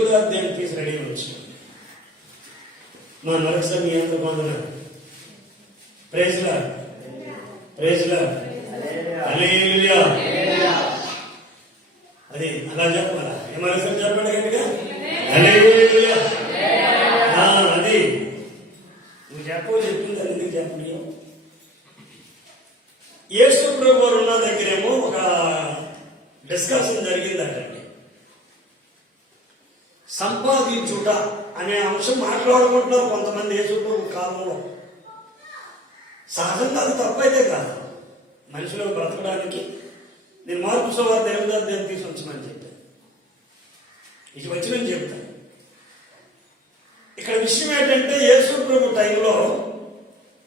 అధ్యాయం తీసి రెడీ అవ్వచ్చు. మా మరొకసారి మీ అందరూ పొందున్నారు. ప్రైజ్ లార్డ్, ప్రైజ్ లార్డ్, హల్లెలూయా. అది అలా చెప్పాలా? మరొకసారి చెప్పండి గట్టిగా, హల్లెలూయా. అది నువ్వు చెప్పింది అది ఎందుకు చెప్పండి. యేసు ప్రభు ఉన్న దగ్గరేమో ఒక డిస్కషన్ జరిగిందంటే సంపాదించుట అనే అంశం మాట్లాడుకుంటున్నారు కొంతమంది యేసు ప్రభు కాలంలో. సహజంగా అది తప్పైతే కాదు. మనుషులు బ్రతకడానికి నేను మార్పు సువార్త 8వ అధ్యాయం తీసి ఉంచమని చెప్పాను. ఇది వచ్చి నేను చెప్తాను. ఇక్కడ విషయం ఏంటంటే యేసు ప్రభు టైంలో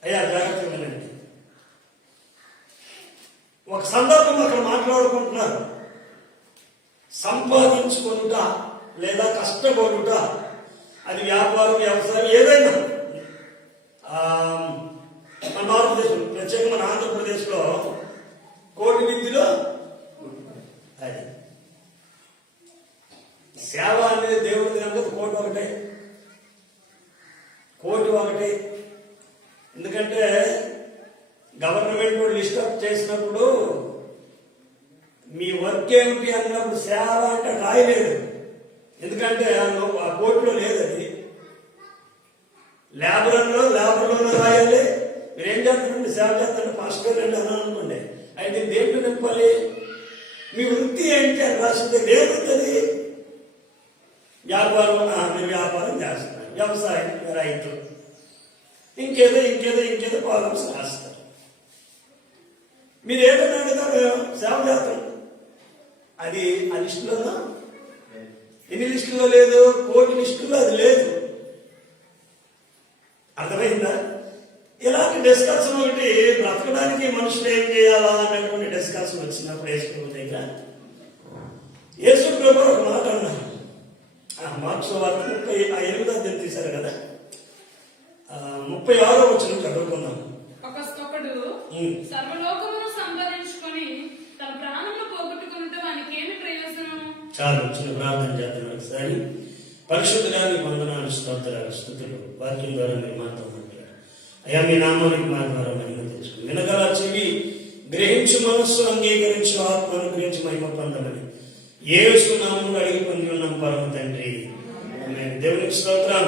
అయ్యా జాగ్రత్తగా వినండి. ఒక సందర్భం అక్కడ మాట్లాడుకుంటున్నారు. సంపాదించుకుంటా లేదా కష్టపడుట, అది వ్యాపారం, వ్యవసాయం, ఏదైనా. మన భారతదేశం, ప్రత్యేకంగా మన ఆంధ్రప్రదేశ్లో కోటి విద్యలో అది సేవ అనేది దేవుడి కనుక కోటి ఒకటే, కోటి ఒకటే. ఎందుకంటే గవర్నమెంట్ లిస్ట్ అప్ చేసినప్పుడు మీ వర్క్ ఏమిటి అన్నప్పుడు సేవ అంటే రాయలేదు. ఎందుకంటే ఆ కోర్టులో లేదు. అది లేబర్లోనే రాయాలి. మీరేం చేస్తారండి? సేవ చేస్తారంటే పాస్టర్ అండి అని అనుకోండి. అయితే దేంట్లో నింపాలి? మీ వృత్తి ఏంటి అని రాసింది. ఏమవుతుంది? వ్యాపారం, మీరు వ్యాపారం చేస్తున్నారు, వ్యవసాయం, రైతు, ఇంకేదో ప్రాబ్లమ్స్ రాస్తారు. మీరు ఏదైనా అడుగుతారు, సేవ చేస్తారు. అది ఆ లిస్టులోనా? ఎన్ని లిస్టులో లేదు? కోటి లిస్టులో అది లేదు. అర్థమైందా? ఇలాంటి డిస్కషన్ ఒకటి, బ్రతకడానికి మనుషులు ఏం చేయాలా అన్నటువంటి డిస్కషన్ వచ్చినప్పుడు యేసు ప్రభు దగ్గర యేసు ప్రభు ఒక మాట అన్నారు. మార్క్స్ వార్త 8వ అధ్యాయం తీశారు కదా, 36వ వచనం చదువుకున్నాం. చాలు చిన్న ప్రార్థన చేద్దాం ఒకసారి. పరిశుద్ధుడానికి వందనాలు, స్తోత్రాలు, స్తుతులు. వాక్యం ద్వారా మీరు మాతో మాట్లాడారు అయ్యా. మీ నామానికి మా ద్వారా మహిమ తెచ్చుకుని వినగల చెవి, గ్రహించు మనస్సు, అంగీకరించు ఆత్మ అనుగ్రహించి మహిమ పొందమని యేసు నామములో అడిగి పొంది ఉన్నాం పరమ తండ్రి. దేవునికి స్తోత్రం.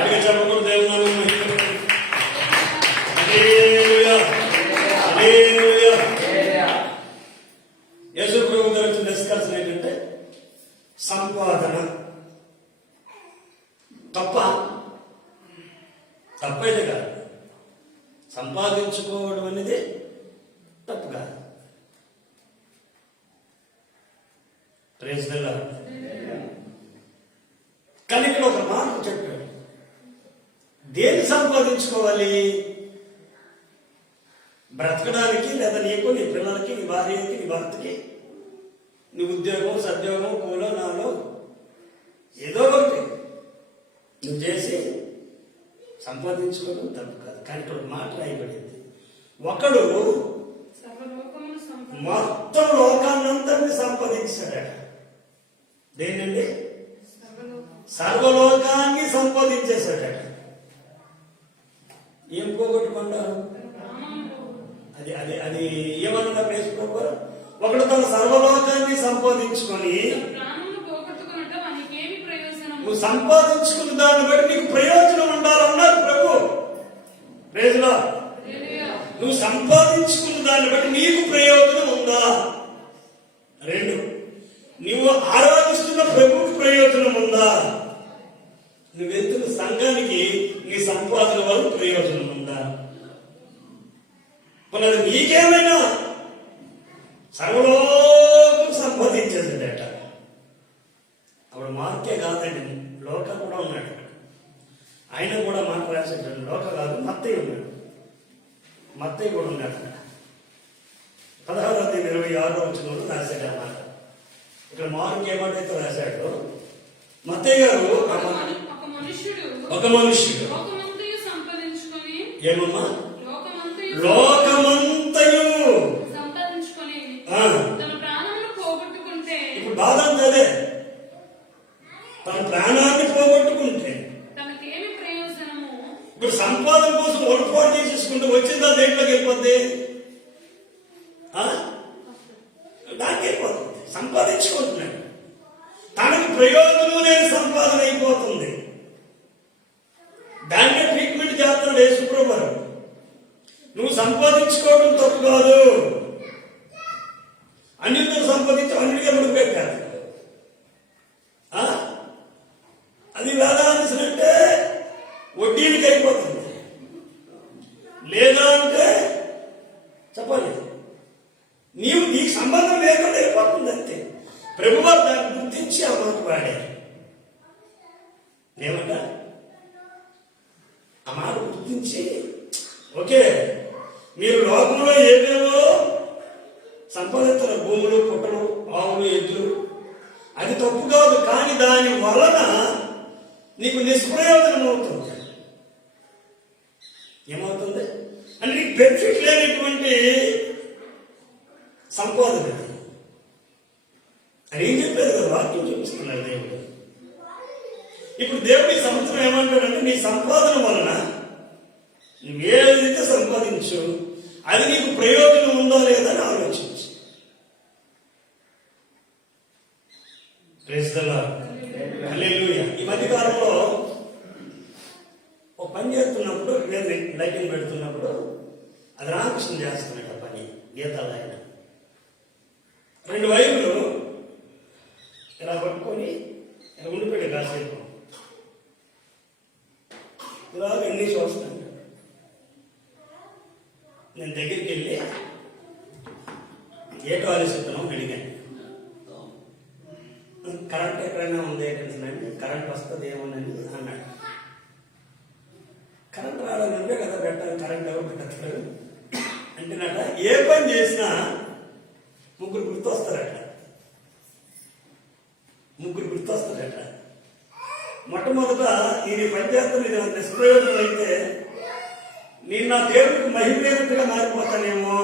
అడిగి చెప్పకూడదు. దేవుని నామం మహిమ. యేసు ప్రభు గురించి డిస్కషన్ ఏంటంటే సంపాదన. తప్పైతే కాదు. సంపాదించుకోవడం అనేది తప్పు కాదు. Praise the Lord. కానీ ఇక్కడ ఒక మాట చెప్పాడు. దేన్ని సంపాదించుకోవాలి? బ్రతకడానికి, లేదా నీకు, నీ పిల్లలకి, నీ భార్యకి, నీ భర్తకి, నీ ఉద్యోగం, సద్యోగం, కూలో నాలో ఏదో ఒకటి నువ్వు చేసి సంపాదించుకోవడం తప్పు కాదు. కానీ ఇక్కడ మాట రాయబడింది. ఒకడు మొత్తం లోకాన్నంతరినీ సంపాదించాడట. దేనండి? సర్వలోకాన్ని సంపాదించేశాడట. ఏం పోగొట్టుకున్నారు? అది అది అది ఏమన్నా వేసుకోకూడదు. ఒకడు తన సర్వలోకాన్ని సంపాదించుకొని, నువ్వు సంపాదించుకున్న దాన్ని బట్టి నీకు ప్రయోజనం ఉండాలన్నారు ప్రభు. Praise lord. నువ్వు సంపాదించుకున్న దాన్ని బట్టి నీకు ప్రయోజనం ఉందా? 2, నువ్వు ఆరాధిస్తున్న ప్రభువుకు ప్రయోజనం ఉందా? నువ్వు వెళ్తున్న సంఘానికి నీ సంపాదన వల్ల ప్రయోజనం ఉందా? పునది నీకేమైనా సర్వలోకం సంపాదించేసాడట. అప్పుడు మార్కే కాదండి, లోక కూడా ఉన్నాడు. ఆయన కూడా మాట రాసేటాడు. లోక కాదు, మత్తయి ఉన్నాడు. మత్తయి కూడా ఉన్నాడు. 16వ అధ్యాయం 26వ వచనంలో రాశాడు ఆ మాట. ఇక్కడ మార్క్ ఏమాటైతే రాశాడు, మత్తయి గారు ఒక మనుష్యుడు ఏమమ్మా? లోకమంతయు ఇప్పుడు బాధ అంతే. తన తన ప్రాణాన్ని పోగొట్టుకుంటే తనకేమి ప్రయోజనము? ఇప్పుడు సంపాదన కోసం ఒడిపాటు చేసేసుకుంటూ వచ్చిందా దేంట్లోకి వెళ్ళిపోద్ది? దానికి వెళ్ళిపోతుంది. సంపాదించుకుంటున్నాడు, తనకు ప్రయోజనం లేని సంపాదన అయిపోతుంది. దానికే ట్రీట్మెంట్ చేస్తున్నాడు యేసుప్రభు వారు. నువ్వు సంపాదించుకోవడం తప్పు కాదు, అన్నిటితో సంపాదించి అన్నిటికీ ముడికి పెట్టారు. అది వేదాంతిసినట్టే వడ్డీనికి అయిపోతుంది. లేదా అంటే చెప్పాలి, నీకు సంబంధం లేకుండా అయిపోతుంది అంతే. ప్రభువారు దాన్ని గుర్తించి ఆ మాట వాడారు. ఏమంట ఆ మాట గుర్తించి, ఓకే మీరు లోకంలో ఏవేవో సంపాదించిన భూములు, పుట్టలు, ఆవులు, ఎద్దులు, అది తప్పు కాదు, కానీ దాని వలన నీకు నిష్ప్రయోజనం అవుతుంది. ఏమవుతుంది అంటే నీకు బెనిఫిట్ లేనటువంటి సంపాదన. అది ఏం చెప్పారు కదా, వాక్యం చూపిస్తున్నారు దేవుడు. ఇప్పుడు దేవుడి సంవత్సరం ఏమంటాడంటే, నీ సంపాదన వలన నువ్వేదైతే సంపాదించు అది నీకు ప్రయోజనం ఉందో లేదా అని ఆలోచించు. ప్రైజ్ ది లార్డ్, హల్లెలూయా. ఈ మధ్యకాలంలో ఒక పని చేస్తున్నప్పుడు, లైటింగ్ పెడుతున్నప్పుడు, అది రామకృష్ణ చేస్తున్నాడు ఆ పని, గీతాలు ఆయన 2 వైపులు ఇలా పట్టుకొని ఇలా ఉండిపోయాడు కాసేపు. ఇలా ఎన్ని చూస్తాను. నేను దగ్గరికి వెళ్ళి ఏటో ఆలోచిస్తున్నాం అడిగాను, కరెంట్ ఎక్కడైనా ఉంది ఏంటంటే, కరెంట్ వస్తుంది ఏమోనని అన్నాడు. కరెంట్ రావడం నువ్వే కదా పెట్టాలి, కరెంట్ ఎవరు పెట్టారు అంటేనట. ఏ పని చేసినా 3 గుర్తొస్తారట. 3 గుర్తొస్తారట. మొట్టమొదట నేను పని చేస్తాను, ఇది నాకు నిష్ప్రయోజనం అయితే నేను నా దేవుడికి మహిమ లేనట్టుగా మారిపోతానేమో,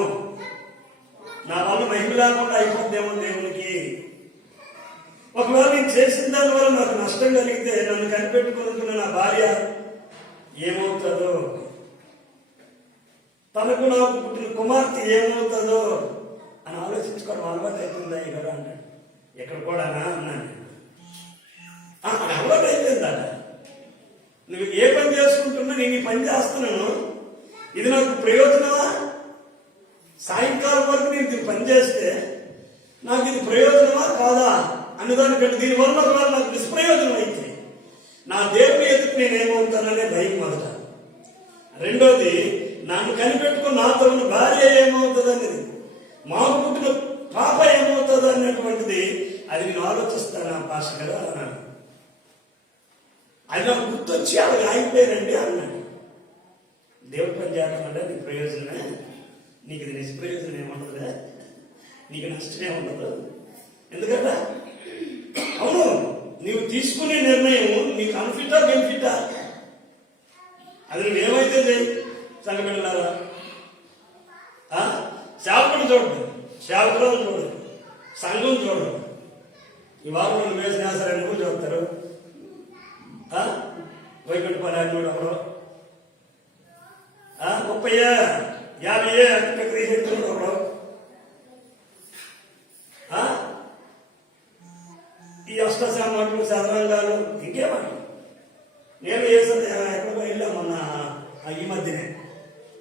నా వల్ల మహిమ లేకుండా అయిపోద్దేమో దేవునికి. ఒకవేళ నేను చేసిన దానివల్ల నాకు నష్టం కలిగితే నన్ను కనిపెట్టుకుంటున్న నా భార్య ఏమవుతుందో, తనకు నాకు పుట్టిన కుమార్తె ఏమవుతుందో అని ఆలోచించుకోవడం అలవాటు అవుతుందా ఇక్కడ అన్నాడు. ఎక్కడ కూడా అన్నాను, అలవాటు అయిపోయిందా? నువ్వు ఏ పని చేసుకుంటున్నా, నేను ఈ పని చేస్తున్నాను, ఇది నాకు ప్రయోజనమా? సాయంకాలం వరకు నేను ఇది పని చేస్తే నాకు ఇది ప్రయోజనమా కాదా అన్నదానికంటే దీనివల్ల ఒకవేళ నాకు నిష్ప్రయోజనం అయితే నా దేవుని ఎదుటి నేనేమవుతాననే భయం మొదట. రెండోది, నన్ను కనిపెట్టుకుని నాతో ఉన్న భార్య ఏమవుతుంది అనేది, మాకు పుట్టిన పాప ఏమవుతుంది అన్నటువంటిది అది నేను ఆలోచిస్తాను. పాస్టర్ గారు అన్నాడు. అది నాకు గుర్తొచ్చి అలా ఆగిపోయానండి అన్నాడు. దేవుడి పని చేయడం అంటే నీకు ప్రయోజనమే, నీకు ఇది నిష్ప్రయోజనం ఏముండదుగా, నీకు నష్టమే ఉండదు. ఎందుకంటే అవును, నీవు తీసుకునే నిర్ణయం నీకు అన్ఫిటా బెనిఫిటా అది నువ్వేమైతే చేయి. సంఘటనలారా సేవకుడు చూడదు, సేవకులను చూడదు, సంఘం చూడదు. ఈ వారంలో నువ్వేసిన ఆశారని కూడా చూస్తారు. వైకుంఠ పలాడు ఒకడు 30 50 అక్కడ తీసేస్తున్నాడు ఒకడు. ఈ అష్టశామాట్లు, చదరంగాలు, ఇంకేమాట్లు. నేను చేస్తుంది ఎక్కడికో వెళ్ళాం మొన్న ఈ మధ్యనే,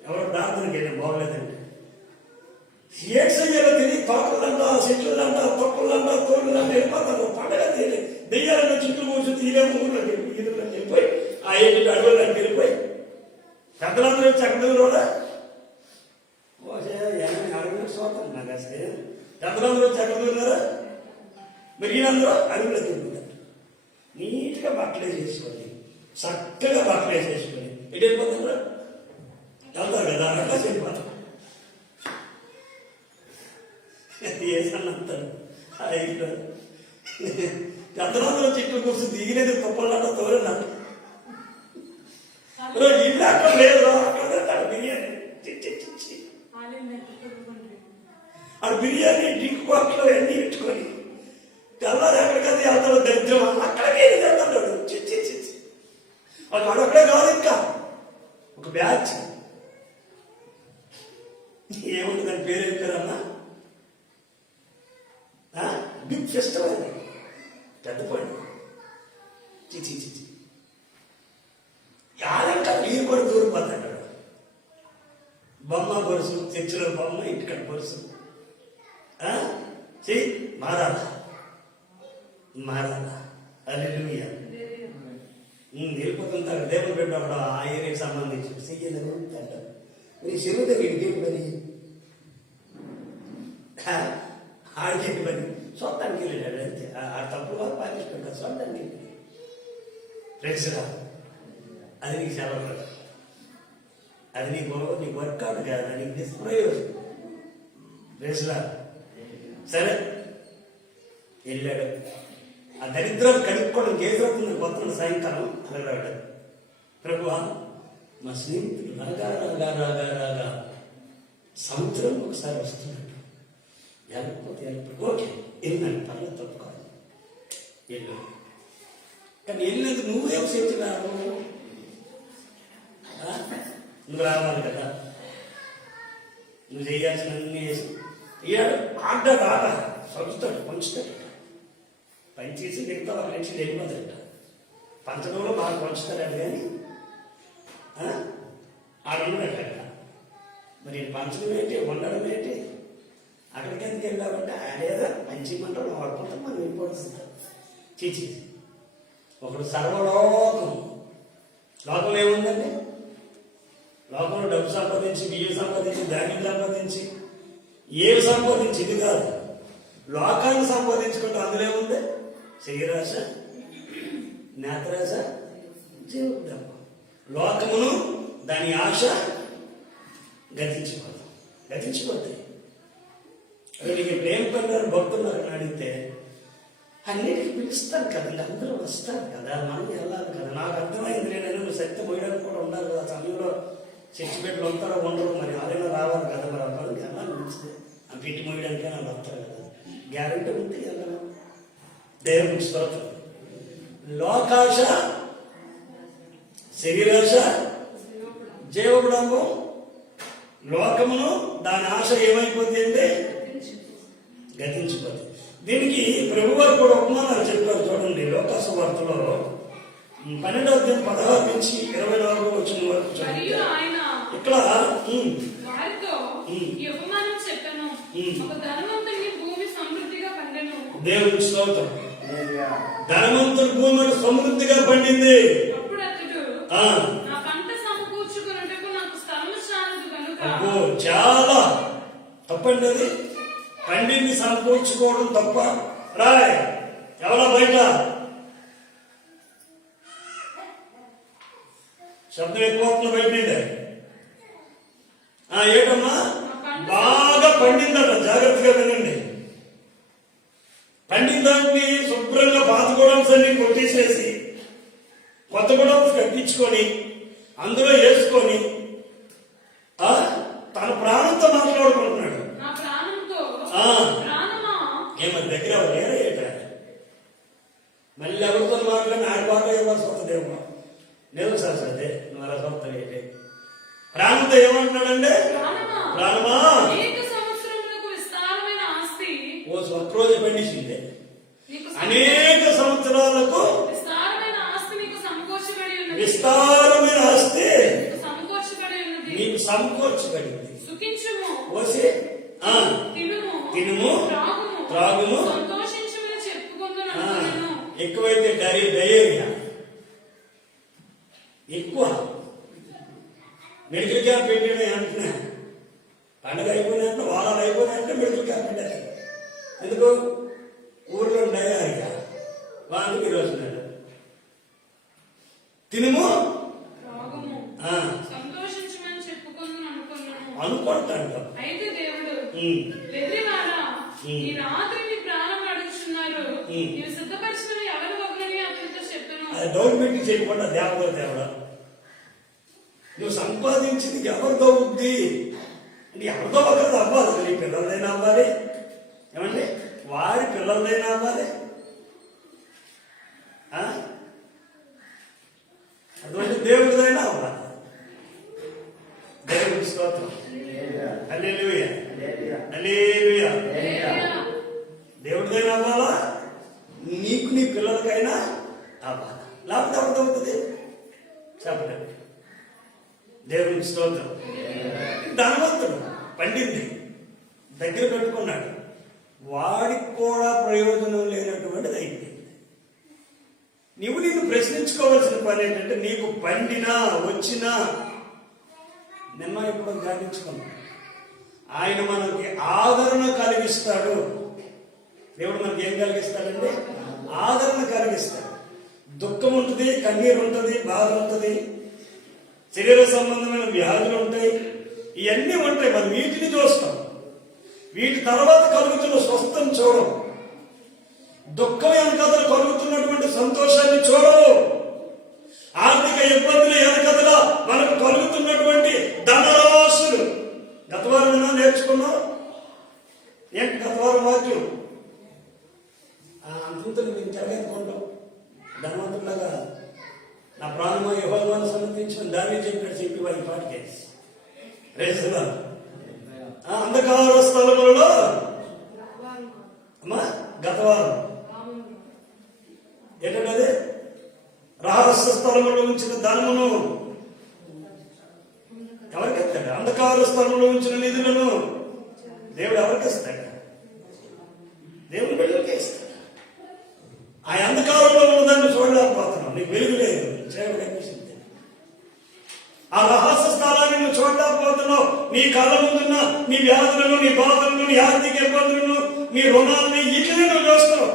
ఎవరో ప్రార్థనకి వెళ్ళాం, బాగోలేదండి. ఏడ్సయ్యాలో తిరిగి తోటలంట, చెట్లంట, తొక్కులంట, తోళ్ళంట వెళ్ళిపోతాను. పండగ తెలియదు, దెయ్యాలన్న చుట్టూ కూర్చొని తీరేమో ఊళ్ళకి వెళ్ళిపోయి ఆ ఏంటి అడవులకు వెళ్ళిపోయి పెద్దలందరూ వచ్చి అక్కడ కూడా అడవులకు చూస్తాను. నాకు అసలు పెద్దలందరూ వచ్చి అక్కడ ఉన్నారా, మెరిగినందరూ అడవులకు వెళ్ళిపోతారు. నీట్గా బట్టలే చేసుకొని, చక్కగా బట్టలే చేసుకొని ఎటు వెళ్ళిపోతారు, వెళ్తారు కదా, అట్లా వెళ్ళిపోతారు. ఏసన్నంతారు పెద్దలందరూ చెట్లు కూర్చొని దిగినది తొప్పలంట తోలన్నారు. ఇల్లు అక్కడ లేదు, అక్కడ బిర్యానీ ఆ బిర్యానీ డ్రింక్ బాక్స్లో అన్నీ పెట్టుకొని తెల్లారు ఎక్కడికైతే వెళ్తాడు దరిద్రం అక్కడికే వెళ్తాడు. చిచ్చి చిచ్చి వాడు అక్కడే కాదు, ఇంకా ఒక బ్యాచ్ ఏముంటుంది దాని పేరు చెప్పారమ్మా, బిగ్ ఫెస్టివల్, పెద్ద పండుగ. చిచ్చి చిచ్చి యాదంట మీరు కూడా దూరిపోతాడు. బొమ్మ బొరుసు, చర్చిలో బొమ్మ, ఇంటికాడ బొరుసు. చెయ్యి మారాలా మారాలా హల్లెలూయా. వెళ్ళిపోతుంటారు దేవుడు పెట్టినప్పుడు ఆ ఏరియాకి సంబంధించి చెయ్యలేదు అంటారు. నీ చెరువు దగ్గర ఇంకేంటి పని, ఆడికేంటి పని, సొంతానికి వెళ్ళాడు అంతే. ఆ తప్పు వాళ్ళు పాటించుకుంటారు, సొంతానికి వెళ్ళి ప్రేక్షరా. అది నీకు సెలవు, అది నీకు వర్కౌట్ కాదు, అది నీకు నిష్ప్రయోజనం. ప్రేక్షరా సరే వెళ్ళాడు. ఆ దరిద్రం కనుక్కోవడం చేసేస్తుంది. కొత్త సాయంకాలం అలగాడు, ప్రభువా మా స్నేహితుడు రాగా రాగా రాగా రాగా సంవత్సరం ఒకసారి వస్తున్నట్టు, వెళ్ళకపోతే ఓకే వెళ్ళినాను, పర్లేదు తప్పు కాదు వెళ్ళు. కానీ వెళ్ళినందుకు నువ్వేం చేస్తున్నావు, నువ్వు రావాలి కదా, నువ్వు చేయాల్సినవన్నీ చేసి ఇయ్యాడు. ఆడ్డాడు, ఆట సరుస్తాడు, పంచుతాడు, పంచేసి మిగతా వాళ్ళ నుంచి వెళ్ళిపోతాడు. పంచడంలో బాగా పంచుతాడు కానీ ఆడున్నాడు అక్కడ. మరి పంచడం ఏంటి, వండడం ఏంటి, అక్కడికి ఎందుకు వెళ్ళామంటే ఆడేదా మంచి మంటలు వాడుకుంటాం, మనం వెళ్ళిపోతుంది. చీచి ఒకడు సర్వలోకం, లోకంలో ఏముందండి, లోకంలో డబ్బు సంపాదించి, బియ్యం సంపాదించి, ధాన్యం సంపాదించి, ఏమి సంపాదించి ఇది కాదు, లోకాన్ని సంపాదించుకుంటే అందులో ఏముంది, శరీరాశ, నేత్రాశ, జీవితం. లోకమును దాని ఆశ గతించిపోతాయి. వీళ్ళకి ప్రేమ పొందారు భక్తున్నారు అడిగితే అన్నిటికీ పిలుస్తారు కదా, అందరూ వస్తారు కదా, మనం వెళ్ళాలి కదా. నాకు అర్థమైంది, నేను సత్యం పోయడానికి కూడా ఉండాలి కదా, సమయంలో చర్చి పెట్టులు ఉంటారో ఉండరు, మరి ఆలయంలో రావాలి కదా, మరి అందరికి వెళ్ళాలి మంచిది. ఆ పెట్టి మోయడానికి వాళ్ళు వస్తారు కదా, గ్యారెంటీ ఉంటే వెళ్ళాలి. దేవునికి స్తోత్రం. లోకాశ, శరీరాశ, జీవగుణము, లోకమును దాని ఆశ ఏమైపోతుంది అంటే గతించిపోతుంది. దీనికి ప్రభువారు కూడా ఉపమానాలు చెప్పారు చూడండి. లోకాసు వార్తలో 12వ అధ్యాయం 16 నుంచి 24 వచ్చిన వరకు చూడండి. ఇక్కడ దేవునికి స్తోత్రం. ధనవంతుడి భూమి సమృద్ధిగా పండింది. చాలా తప్పండి అది, పండింది సమకూర్చుకోవడం తప్ప. రాయ్ ఎవరో బయట శబ్దం ఎక్కువ బయట ఏటమ్మా, బాగా పండిందట. జాగ్రత్తగా వినండి. పండిన దాన్ని శుభ్రంగా పాత గొడవస్ అన్ని కొట్టేసేసి కొత్త గొడవస్ కట్టించుకొని అందులో వేసుకొని తన ప్రాణంతో మాట్లాడుకుంటున్నాడు. ఏమని దగ్గర లేరా ఏట, మళ్ళీ ఎవరితో మాట్లాడిన ఆడ బాగా ఇవ్వాల్సి వస్తుందేమో. నేను సార్ అదే నువ్వు అలా సొంతం ఏంటి, ప్రాణంతో ఏమంటున్నాడంటే, ప్రాణమా ఓ ఒక్కరోజు పండించిందే, అనేక సంవత్సరాలకు విస్తారమైన ఆస్తి నీకు సమకూర్చబడింది. ఓసి తినుము త్రాగుము, ఎక్కువైతే డయేరియా, ఎక్కువ మెడికల్ క్యాంప్ పెట్టినా అంటున్నా. పండుగ అయిపోయినాక వారాలు అయిపోయినాక మెడికల్ క్యాంప్ పెట్టారు. ఎందుకు, ఊర్లో డయేరియా వాళ్ళకి ఈరోజు తినుము అనుకుంటాడు. అది డౌట్ పెట్టి చేయకుండా దేవుడా నువ్వు సంపాదించింది ఎవరితో బుద్ధి అంటే ఎవరితో ఒకరితో అవ్వాలి. నీ పిల్లలైనా అవ్వాలి, ఏమండి వారి పిల్లలైనా అవ్వాలి, అటువంటి దేవుడిదైనా అవ్వ. దేవుడి స్తోత్రం. హల్లెలూయా, హల్లెలూయా. దేవుడిదైనా అవ్వాలా, నీకు నీ పిల్లలకైనా అవ్వాలి. లేకపోతే అర్థమవుతుంది చెప్పలేదు. దేవునికి స్తోత్రం. ధనవంతుడు పండింది దగ్గర పెట్టుకున్నాడు, వాడికి కూడా ప్రయోజనం లేనటువంటిది అయిపోయింది. నువ్వు నిన్ను ప్రశ్నించుకోవాల్సిన పని ఏంటంటే, నీకు పండినా వచ్చినా నిన్న ఇప్పుడు ధ్యానించుకున్నాం, ఆయన మనకి ఆదరణ కలిగిస్తాడు. దేవుడు మనకి ఏం కలిగిస్తాడంటే ఆదరణ కలిగిస్తాడు. దుఃఖం ఉంటుంది, కన్నీరు ఉంటుంది, బాధ ఉంటుంది, శరీర సంబంధమైన వ్యాధులు ఉంటాయి, ఇవన్నీ ఉంటాయి. మనం వీటిని చూస్తాం, వీటి తర్వాత కలుగుతున్న స్వస్థం చూడం, దుఃఖం వెనకథలు కలుగుతున్నటువంటి సంతోషాన్ని చూడవు, ఆర్థిక ఇబ్బందులు వెనకథలో మనకు కలుగుతున్నటువంటి ధనరాశులు. గతవారం నేర్చుకున్నాం ఏంటి? గతవారం వాక్యం అంతలు మేము జరగనుకుంటాం. ధనవంతులాగా నా ప్రాణమో యెహోవాను సమర్పించిన దావీదు చెప్పి వారి పాటికే అంధకార స్థలములలో అమ్మా గతవారం ఏంటంటే రహస్య స్థలములో ఉంచిన ధనమును ఎవరికి ఇస్తాడు? అంధకార స్థలంలో ఉంచిన నిధులను దేవుడు ఎవరికి ఇస్తాడు? దేవుడు బిడ్డలకే ఇస్తాడు. ఆ అంధకారంలో ఉన్నదాన్ని చూడలేకపోతున్నాం, నీకు వెలుగు లేదు, చేయడం కనిపిస్తుంది. ఆ రహస్య స్థలాన్ని నువ్వు చూడలేకపోతున్నావు. నీ కళ్ళ ముందున్న నీ వ్యాధులను, నీ బాధలను, నీ ఆర్థిక ఇబ్బందులను, నీ రుణాలని, వీటిని నువ్వు చూస్తున్నావు.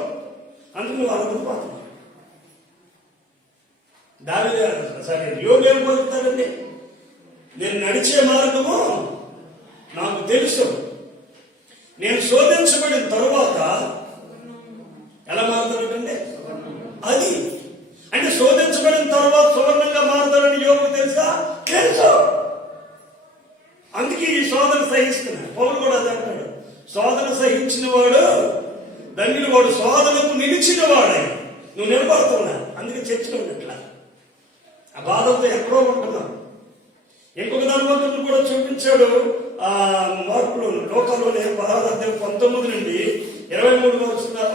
అందుకు నువ్వు అనుకుపోతున్నావు. దావీదు సరే యోగు ఏం పోతాడండి? నేను నడిచే మార్గము నాకు తెలుసు, నేను శోధించబడిన తరువాత ఎలా మారుతాడంటే అది అంటే శోధించబడిన తర్వాత సువర్ణంగా మారుతాడని యోగు తెలుసా? తెలుసు. అందుకే ఈ శోధన సహిస్తున్నాడు. పౌలు కూడా అది అంటాడు, శోధన సహించిన వాడు ధన్యుడు, వాడు శోధనకు నిలిచిన వాడే. నువ్వు నిలబడుతున్నా, అందుకే చర్చలో ఉన్నట్లా ఆ బాధలతో ఎక్కడో ఉంటున్నావు. ఇంకొక ధనవంతుడు కూడా చూపించాడు ఆ మార్పులు లోకంలోనే 16:19 నుండి 23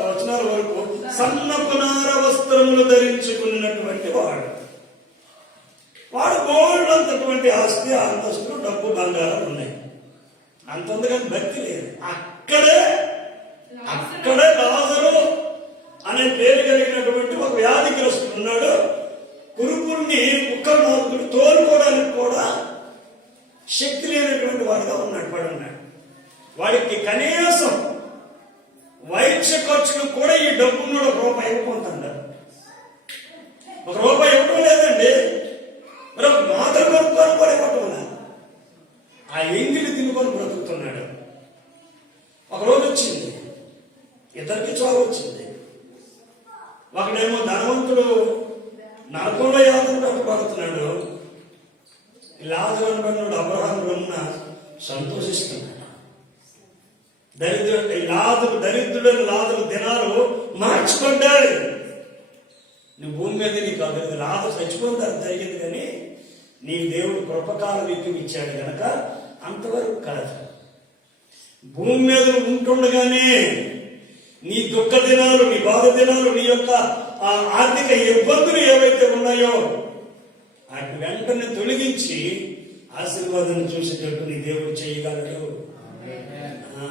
వచనాల వరకు. సన్నపు నార వస్త్రములు ధరించుకున్నటువంటి వాడు గోల్డ్ అంతటువంటి ఆస్తి, అంతస్తులు, డబ్బు, బంగారం ఉన్నాయి. అంత ఉంది కానీ భక్తి లేదు. అక్కడే లాజరు అనే పేరు కలిగినటువంటి ఒక వ్యాధిగ్రస్తుడు ఉన్నాడు. కురుపుల్ని కుక్కల మార్పులు తోలుకోవడానికి కూడా శక్తి లేనటువంటి వాడుగా పడున్నాడు. వాడికి కనీసం వైద్య ఖర్చులు కూడా ఈ డబ్బును ₹1 ఇవ్వకుంటున్నాడు. ₹1 ఇవ్వడం లేదండి, మరి ఒక మాత్రం కొనుక్కొని కూడా ఇవ్వటం. ఆ ఎంగిలి తినుకొని బ్రతుకుతున్నాడు. ఒకరోజు వచ్చింది, ఇద్దరికి చావు వచ్చింది. ఒకడేమో ధనవంతుడు నరకంలో యాతన పెట్టబడుతున్నాడు, లాజరు అనబడినోడు అబ్రహాము బ్రహ్మ సంతోషిస్తున్నాడు. దరిద్రుడైన లాజరు దినాలు మార్చిపడ్డాడు. నువ్వు భూమి మీద నీకు అది లాజరు చచ్చిపోతారు జరిగింది, కానీ నీ దేవుడు కృపకాలం ఎక్కువ ఇచ్చాడు కనుక అంతవరకు కాదు. భూమి మీద ఉంటుండగానే నీ దుఃఖ దినాలు, నీ బాధ దినాలు, నీ యొక్క ఆర్థిక ఇబ్బందులు ఏవైతే ఉన్నాయో వాటిని వెంటనే తొలగించి ఆశీర్వాదం చూసేటట్టు నీ దేవుడు చేయగలడు.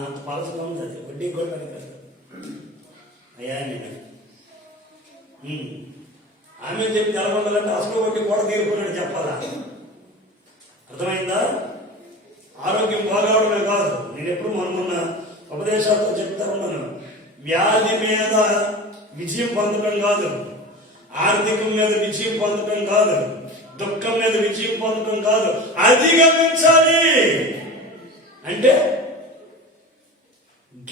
అంత పలసగా ఉంది, అది వడ్డీ కూడా కాదు. అయ్యా నేను ఆమె చెప్పి తెలబడాలంటే అసలు వడ్డీ కూడా తీరుకున్నాడు చెప్పాలా? అర్థమైందా? ఆరోగ్యం బాగావడమే కాదు, నేను ఎప్పుడు మొన్న ఉపదేశాలతో చెప్తా ఉన్నాను, వ్యాధి మీద విజయం పొందడం కాదు, ఆర్థికం మీద విజయం పొందడం కాదు, దుఃఖం మీద విజయం పొందడం కాదు, అధిగమించాలి. అంటే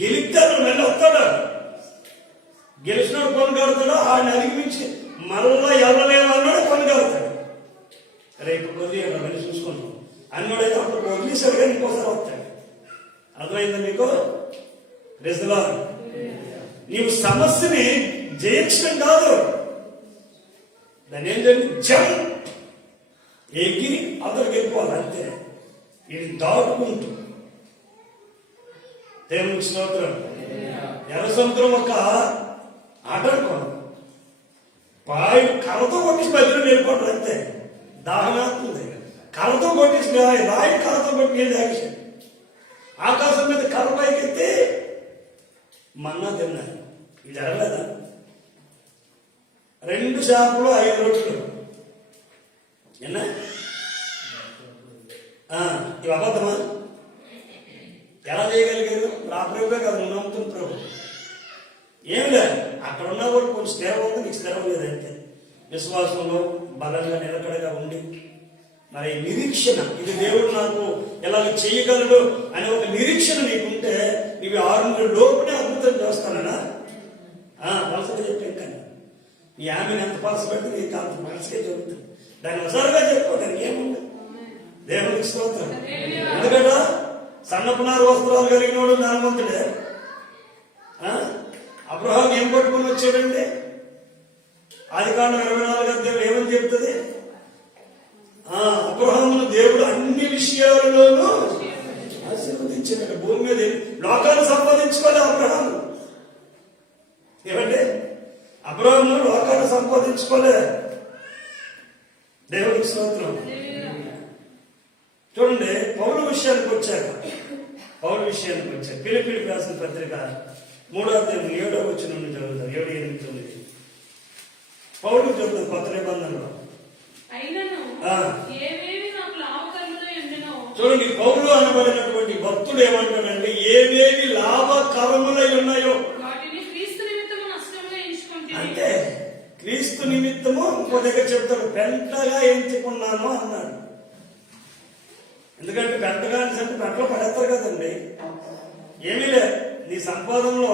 గెలిస్తాడు, వెళ్ళొస్తాడు, గెలిచినాడు కొనగలుగుతాడు, ఆయన అధిగమించి మళ్ళా ఎవరలేమన్నాడు కొనగలుగుతాడు. రేపు కొద్దిగా వెళ్ళి చూసుకుంటాం అన్నోడైతే అప్పుడు వదిలేశాడు కానీ ఇంకోసారి వస్తాడు. అర్థమైందా మీకు? రిజలా నీవు సమస్యని జయించడం కాదు, దాన్ని ఏం జరిగింది? ఎగిరి అతనికి వెళ్ళిపోవాలి అంతే. ఇది దాటుకుంటూ దేవునికి స్తోత్రం. ఎర్ర సముద్రం ఒక ఆట అనుకోండి, పాయి కర్రతో కొట్టేసి మధ్యలో వెళ్ళిపోవడం అంతే. దాహనాత్తుంది కర్రతో కొట్టేసి రాయి కర్రతో కొట్టి యాక్షన్. ఆకాశం మీద కర్ర పైకి ఎత్తి మన్నా తిన్నారు. ఇది జరగలేదా? 2 చేపలు 5 రొట్టెలు ఎన్నా ఇవి అబద్ధమా? ఎలా చేయగలిగారు? ప్రాపర్గా కదా నువ్వు నమ్ముతున్న ప్రభు. ఏం లేదు, అక్కడ ఉన్న కూడా కొంచెం స్థిరం ఉంది, నీకు స్థిరం లేదంటే విశ్వాసంలో బలంగా నిలకడగా ఉండి మరి నిరీక్షణ, ఇది దేవుడు నాకు ఎలాగ చేయగలడు అనే ఒక నిరీక్షణ నీకుంటే ఇవి 6 లోపునే అద్భుతం చేస్తానన్నా. పలసగా చెప్పాను కానీ ఈ ఆమెను ఎంత పలస పెడితే నీకు అంత మనసుకే జరుగుతుంది. దాన్ని ఒకసారిగా చెప్పుకోవడానికి ఏముంది? దేవునికి స్తోత్రం. ఎందుకంటే సన్నపునారు వస్త్రాలు కలిగిన వాడు ధనవంతుడే. అబ్రహాం ఏం పట్టుకుని వచ్చాడండి? ఆదికాండం 24 దేవుడు ఏమని చెప్తుంది? అబ్రహామును దేవుడు అన్ని విషయాలలోనూ ఆశీర్వదించాడు. భూమి మీద లోకాన్ని సంపాదించుకోలే అబ్రహాము. ఏమంటే అబ్రహాము లోకాన్ని సంపాదించుకోలే. దేవునికి స్తోత్రం. చూడండి, పౌలు విషయానికి వచ్చాక ఫిలిప్పీయులకు రాసిన పత్రిక 3వ అధ్యాయం 7వ వచనం నుండి చదువుతారు. 7, 8, 9 పౌలు చెబుతుంది కొత్త నిబంధనలో. చూడండి, పౌలు అనబడినటువంటి భక్తుడు ఏమంటాడంటే ఏవేవి లాభకరములై ఉన్నాయో అంటే క్రీస్తు నిమిత్తము ఇంకో దగ్గర చెప్తాడు పెంటగా ఎంచుకున్నాను అన్నాడు. ఎందుకంటే పెంటగా అంటే పెంటలో పడేస్తారు కదండి. ఏమీ లేదు, నీ సంపాదనలో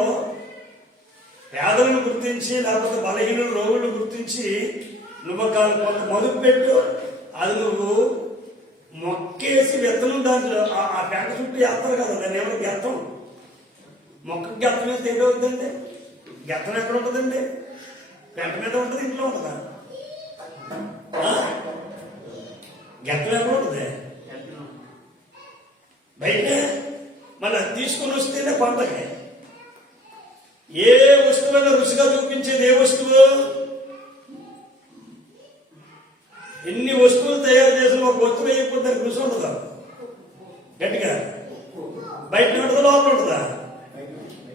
పేదలను గుర్తించి లేకపోతే బలహీనులు రోగులను గుర్తించి నువ్వు కొంత మదుపు పెట్టు. అది నువ్వు మొక్కేసి విత్తనం దాంట్లో ఆ పెంట చుట్టూ వేస్తారు కదా, దాన్ని ఏమో గెత్తం. మొక్కకి గెత్తం వేస్తే ఏంటవుతుందండి? గెత్తం ఎక్కడ ఉంటుందండి? పెంట మీద ఉంటుంది, ఇంట్లో ఉంటుందా? గెత్తం ఎక్కడ ఉంటుంది? బయట. మళ్ళీ అది తీసుకుని వస్తేనే పంటకి. ఏ వస్తువులను రుచిగా చూపించేది ఏ వస్తువు? ఎన్ని వస్తువులు తయారు చేసిన ఒక వస్తువు వేయకపోతే రుచి ఉంటుందా? గట్టిగా బయట ఉంటుందా లోపల ఉంటుందా?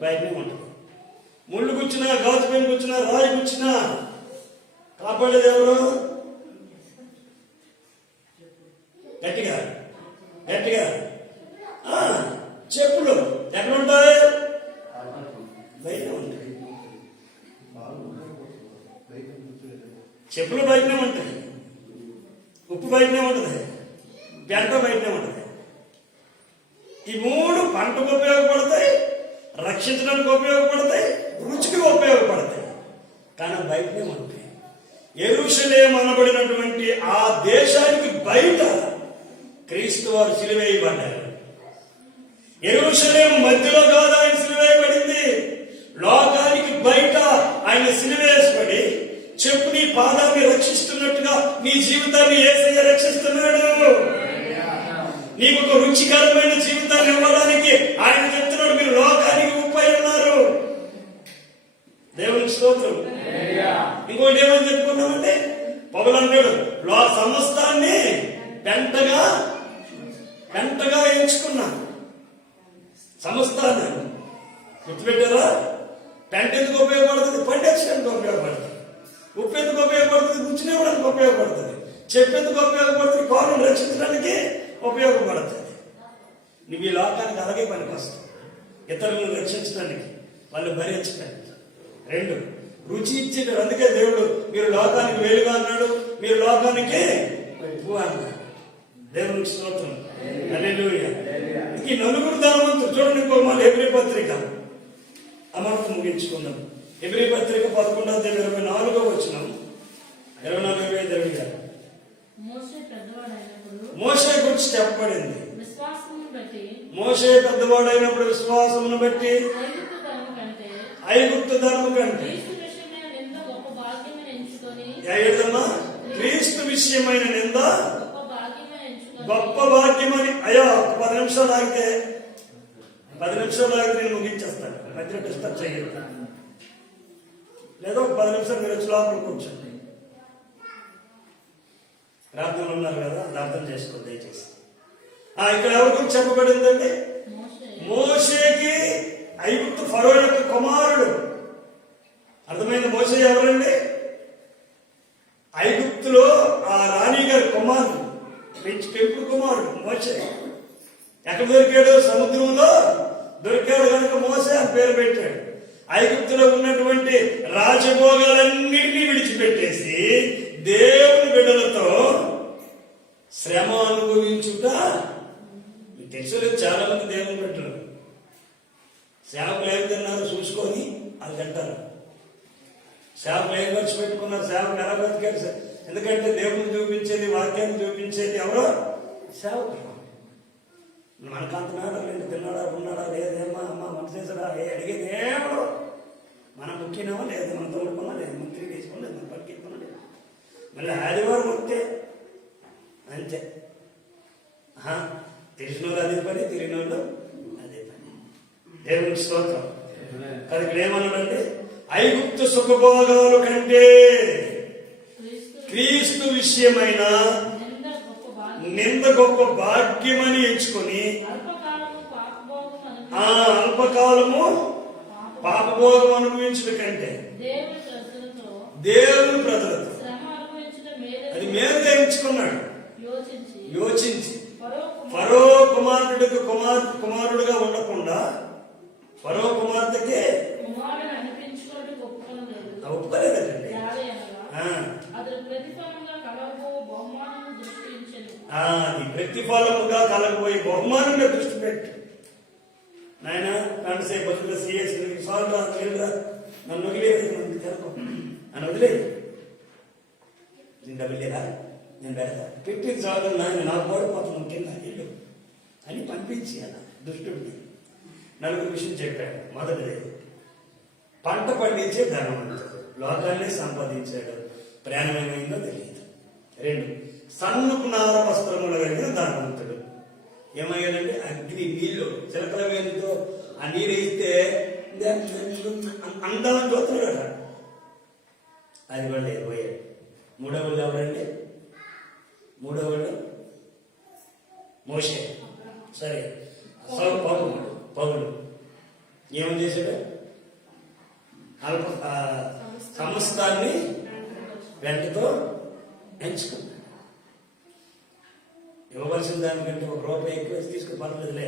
బయటనే ఉంటుంది. ముళ్ళు కూర్చున్నా, గాజు పెన్ కూర్చున్నా, రాయి కూర్చున్నా కాపాడేది ఎవరు? గట్టిగా గట్టిగా చెప్పులు ఎక్కడ ఉంటాయి? బయట ఉంటాయి. చెప్పులు బయటనే ఉంటాయి, ఉప్పు బయటనే ఉంటుంది, పెంట బయటనే ఉంటుంది. ఈ 3 పంటకు ఉపయోగపడతాయి, రక్షించడానికి ఉపయోగపడతాయి, రుచికి ఉపయోగపడతాయి, కానీ బయటనే ఉంటాయి. యెరూషలేము అనబడినటువంటి ఆ దేశానికి బయట క్రీస్తు వారు సిలువేయబడ్డారు. యెరూషలేము మధ్యలో కాదు ఆయన సిలువేయబడింది, లోకానికి బయట ఆయన సిలువేయబడి చెప్పు నీ పాదాన్ని రక్షిస్తున్నట్టుగా నీ జీవితాన్ని యేసయ్య రక్షిస్తున్నాడు. నీకు ఒక రుచికరమైన జీవితాన్ని ఇవ్వడానికి ఆయన చెప్తున్నాడు, మీరు లోకానికి ఉప్పై ఉన్నారు. దేవునికి స్తోత్రం. ఇంకోటి ఏమని చెప్పుకున్నామంటే పౌలు అంటాడు సమస్తాన్ని పెంటగా ఎంచుకున్నాను. సమస్తాన్ని గుర్తుపెట్టారా? పెంట ఎందుకు ఉపయోగపడుతుంది? పండించడానికి ఉపయోగపడుతుంది. ఉప్పు ఎందుకు ఉపయోగపడుతుంది? రుచినివ్వడానికి ఉపయోగపడుతుంది. చెప్పేందుకు ఉపయోగపడుతుంది? కోరను రక్షించడానికి ఉపయోగపడుతుంది. నువ్వు ఈ లోకానికి అలాగే పనికొస్తావు, ఇతరులను రక్షించడానికి, వాళ్ళు భరించడానికి. 2 రుచి ఇచ్చేటాడు. అందుకే దేవుడు మీరు లోకానికి వేలుగా అన్నాడు, మీరు లోకానికి ఉప్పు అన్నాడు. దేవునికి స్తోత్రం. హల్లెలూయా. ఈ 4 ధనవంతులు చూడండి. ఇంకో మాట హెబ్రీ పత్రిక అమర్త ముగించుకుందాం. హెబ్రీ పత్రిక 11వ అధ్యాయం 24వ వచనం 24-25 మోషే గురించి చెప్పబడింది. మోషే పెద్దవాడైనప్పుడు విశ్వాసమును బట్టి ఐగుప్తు ధర్మం కంటే క్రీస్తు విషయమైన నింద గొప్ప భాగ్యమని. అయ్యో 10 నిమిషాలు ఆగితే నేను ముగించేస్తాను. మధ్యలో డిస్టర్బ్ చేయగలుగుతాను. లేదా ఒక 10 నిమిషాలు మీరు వచ్చి లోపల కూర్చోండి. ప్రార్థనలు ఉన్నారు కదా, అది అర్థం చేసుకోండి దయచేసి. ఇక్కడ ఎవరి గురించి చెప్పబడిందండి? మోషేకి ఐగుప్తు ఫరో యొక్క కుమారుడు. అర్థమైన మోషే ఎవరండి? ఐగుప్తులో ఆ రాణి గారి కుమారుడు, పెంపుడు కుమారుడు మోషే. ఎక్కడ దొరికాడు? సముద్రంలో దొరికాడు కనుక మోషే అని పేరు పెట్టాడు. ఐగుప్తులో ఉన్నటువంటి రాజభోగాలన్నింటినీ విడిచిపెట్టేసి దేవుని బిడ్డలతో శ్రమ అనుభవించుట. మీకు తెలుసు, చాలా మంది దేవుని బిడ్డలు సేవకులు ఏం తిన్నారు చూసుకొని అది తింటారు. సేవకులు ఏం ఖర్చు పెట్టుకున్నారు, సేవకులు ఎలా బతికారు? ఎందుకంటే దేవుని చూపించేది, వాక్యాన్ని చూపించేది ఎవరో సేవకులు. మనకు అంత నాడలేదు, తిన్నాడా ఉన్నాడా లేదేమా అమ్మ మన చేసాడా అడిగేది ఏమో. మనం ముఖ్యమో లేదు, మనం తోడుకున్నా లేదు, మనం తిరిగి తీసుకున్నా లేదు, మనం పట్టుకెళ్ళుకున్నా లేదు. మళ్ళీ ఆదివారం వస్తే అంతే. తెలిసిన వాళ్ళు అదే పని, తిరిగిన వాళ్ళు అదే పని. దేవునికి స్తోత్రం. కానీ ఇక్కడ ఏమన్నాడంటే ఐగుప్తు సుఖభోగాల కంటే క్రీస్తు విషయమైన నింద గొప్ప భాగ్యమని ఎంచుకొని అల్పకాలము పాపభోగం అనుభవించడం కంటే దేవుని ప్రజలతో అది మేలుగా ఎంచుకున్నాడు. యోచించి ఫరో కుమారుడుగా ఉండకుండా ఫరో కుమార్తెకి ఒప్పుకోలేదండి. అది ప్రతిఫలముగా కలగబోయే బహుమానంగా దృష్టి పెట్టు. నాయన గంటసేపు బతుకులు సీఎస్ సాల్రా తెలుగురా నన్ను వదిలేదు నన్ను వదిలేదు. నేను డబ్బులేదా, నేను పెడతా, పెట్టింది చాలు నాయన, నాకు ఓడిపోతున్నాను కింద ఇల్లు అని పంపించి అలా దుష్టుడికి 4 విషయం చెప్పాడు. మొదటిది పంట పండించే ధనవంతుడు, లోకాన్ని సంపాదించాడు, ప్రయాణం ఏమైందో తెలియదు. 2 సన్నుకు నార వస్త్రములు కలిగిన ధనవంతుడు. ఏమయ్యాడంటే అగ్ని నీళ్లు చిలకల వేలుతో ఆ నీరు వేస్తే అందాన్ని చూస్తున్నాడు. అది కూడా లేదు, పోయాడు. 3వ వాళ్ళు ఎవరండి? 3వ వాళ్ళు మోషే. సరే, పౌలు ఏమని చేశాడు? సమస్తాన్ని వెంటతో ఎంచుకున్నాడు. ఇవ్వవలసిన దానికంటే ₹1 ఎక్కువ తీసుకుని పర్లేదులే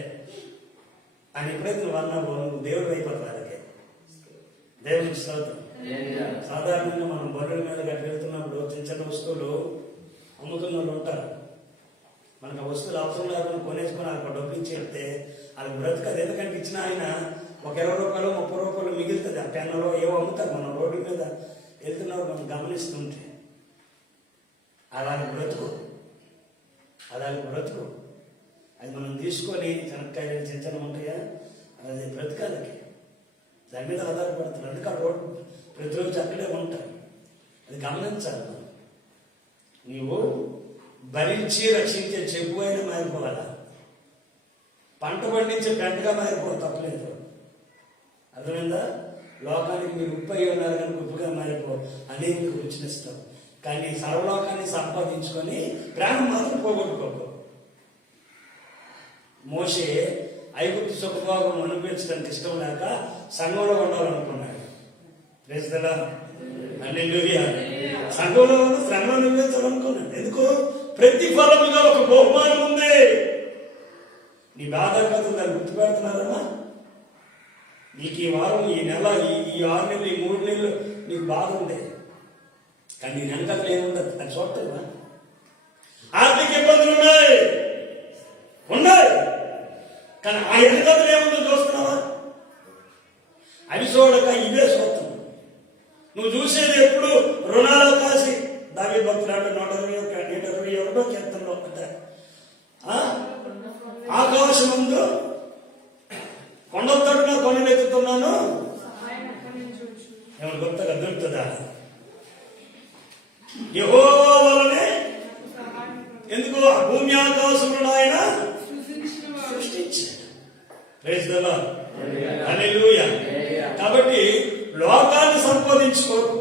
అని ఎప్పుడైతే నువ్వు అన్నావు, నువ్వు దేవుడు అయిపోతావు. అలాగే దేవునికి స్తోత్రం. సాధారణంగా మనం బరువుల మీద గట్టి వెళ్తున్నప్పుడు చిన్న చిన్న వస్తువులు అమ్ముతున్న వాళ్ళు ఉంటారు. మనకు ఆ వస్తువులు అవసరం లేకుండా కొనేసుకొని అక్కడ డబ్బు ఇచ్చి వెళ్తే అది బ్రతకదు. ఎందుకంటే ఇచ్చిన ఆయన ఒక ₹20 ₹30 మిగులుతుంది. ఆ పెన్నులో ఏవో అమ్ముతారు. మనం రోడ్డు మీద వెళ్తున్నప్పుడు మనం గమనిస్తుంటే అలాగే బ్రతుకు అది మనం తీసుకొని శనక్కాయలు చిన్న చిన్న ఉంటాయా, అది బ్రతకాలకి దాని మీద ఆధారపడుతుంది. అందుకే ఆ రోడ్డు ప్రతిరోజు అక్కడే ఉంటాయి. అది గమనించాలి. నీవు భరించి రక్షించే చెప్పు అయినా మారిపోవాలా, పంట పండించే పెంటగా మారిపోవాలి, తప్పలేదు. అర్థమైందా? లోకానికి మీరు ఉప్పు అయి ఉన్నారు కనుక ఉప్పుగా మారిపో అనేక రుచినిస్తాం. కానీ సర్వలోకాన్ని సంపాదించుకొని ప్రాణం మాత్రం పోగొట్టుకోకు. మోషే ఐగుప్తు సుఖభోగం అనుభవించడానికి ఇష్టం లేక సంఘంలో ఉండాలనుకున్నాడు. సంఘంలో శ్రమ అనుభవించాలనుకున్నాడు. ఎందుకు? ప్రతిఫలముగా ఒక బహుమానం ఉంది. నీ బాధ కథ దాన్ని గుర్తుపెడుతున్నారమ్మా. నీకు ఈ వారం, ఈ నెల, ఈ 6 నెలలు, ఈ 3 నెలలు నీకు బాధ ఉంది. కానీ నీ వెనకథలు ఏముండదు, అది చూడలేదా? ఆర్థిక ఇబ్బందులు ఉన్నాయి. కానీ ఆ వెనకథలు ఏముందో చూస్తున్నావా? అవి చూడక ఇవే చూస్తాం. నువ్వు చూసేది ఎప్పుడు రుణాలు కాసి దావీదు భక్తుడు 121 కీర్తనలో ఆకాశం ముందు కొండతోడుగా కొండనెత్తుతున్నాను, ఏమైనా కొత్తగా దొరుకుతుందా? యెహోవా వలనే. ఎందుకు? భూమి జీవరాశులను ఆయన సృజించినవాడు. సృష్టించాడు. Praise the Lord. హల్లెలూయా. కాబట్టి లోకాన్ని సంపాదించుకోకు,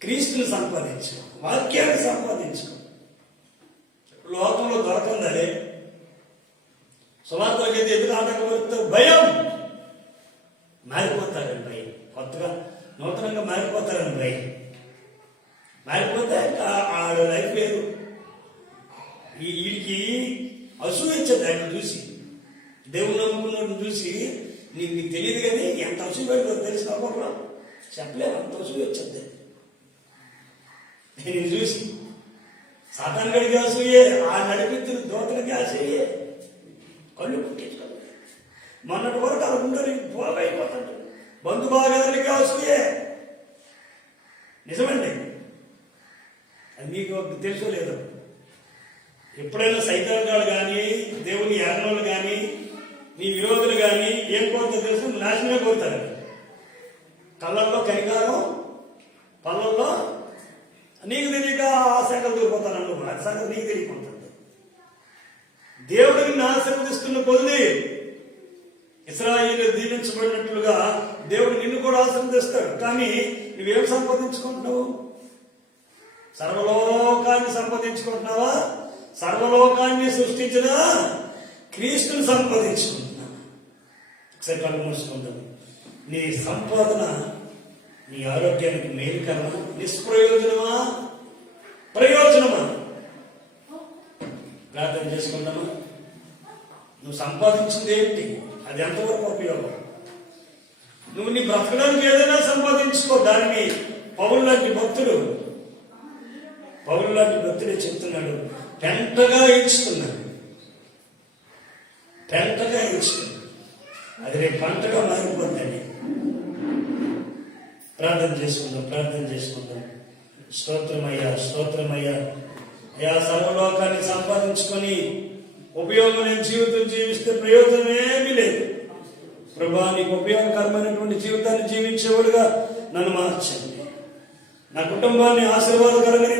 క్రీస్తుని సంపాదించుకో, వాక్యాన్ని సంపాదించుకో. లోకంలో దొరకంది అదే. సువార్తలకైతే ఎందుకు ఆటంకం వస్తుంది? భయం. మారిపోతారని భయం, కొత్తగా నూతనంగా మారిపోతారని భయం. మారిపోతే ఆడ లైఫ్ లేదు. వీడికి అసూయ వచ్చేది ఆయన చూసి, దేవుని నమ్ముకున్నట్టు చూసి. నీకు తెలియదు కానీ ఎంత అసూయ పెడతారు తెలిసిన అప్పట్లో చెప్పలేము, అంత అసూయ వచ్చేది నేను చూసి. సాతాను గడికి అసూయే, ఆ నడిపించిన దోతలకి అసూయే, కళ్ళు పుట్టించుకోండి. మొన్నటి వరకు అలా ఉండరు, పోగైపోతాడు. బంధుబాగాలకి అసూయే. నిజమండి, అది మీకు తెలుసో లేదో. ఎప్పుడైనా సైతాన్గాడు కానీ, దేవుని యాగనలు కానీ, నీ విరోధులు కానీ ఏం కోరుతారో తెలుసు? నాశనమే కోరుతారు. కళ్ళల్లో కనికారం, పళ్ళల్లో నీకు తెలియక ఆ శాఖలు దూరిపోతాను అన్ను, అది సంగతి నీకు తెలియకుంటుంది. దేవుడిని ఆశీర్వదిస్తున్న కొద్ది ఇశ్రాయేలు దీవించబడినట్లుగా దేవుడు నిన్ను కూడా ఆశీర్వదిస్తాడు. కానీ నువ్వేం సంపాదించుకుంటున్నావు? సర్వలోకాన్ని సంపాదించుకుంటున్నావా? సర్వలోకాన్ని సృష్టించిన క్రీస్తుని సంపాదించుకుంటున్నావా? ఒకసారి కళ్ళు మూసుకుంటాం. నీ సంపాదన నీ ఆరోగ్యానికి మేలుకరమా, నిష్ప్రయోజనమా, ప్రయోజనమా? ప్రార్థన చేసుకుంటామా? నువ్వు సంపాదించింది ఏంటి? అది ఎంతవరకు ఉపయోగం? నువ్వు నీ బ్రతకడానికి ఏదైనా సంపాదించుకో. దానిని పౌలు లాంటి భక్తుడే చెప్తున్నాడు, పెంటగా ఇచ్చుతున్నాడు. పెంటగా ఇచ్చుతున్నాడు, అది రేపు పంటగా మారిపోద్దండి. ప్రార్థన చేసుకుందాం. స్తోత్రమయ్యా. అయ్యా, సర్వలోకాన్ని సంపాదించుకొని ఉపయోగం లేని జీవితం జీవిస్తే ప్రయోజనం ఏమీ లేదు. ప్రభువా, నీకు ఉపయోగకరమైనటువంటి జీవితాన్ని జీవించేవాడుగా నన్ను మార్చండి. నా కుటుంబాన్ని ఆశీర్వాదకరంగా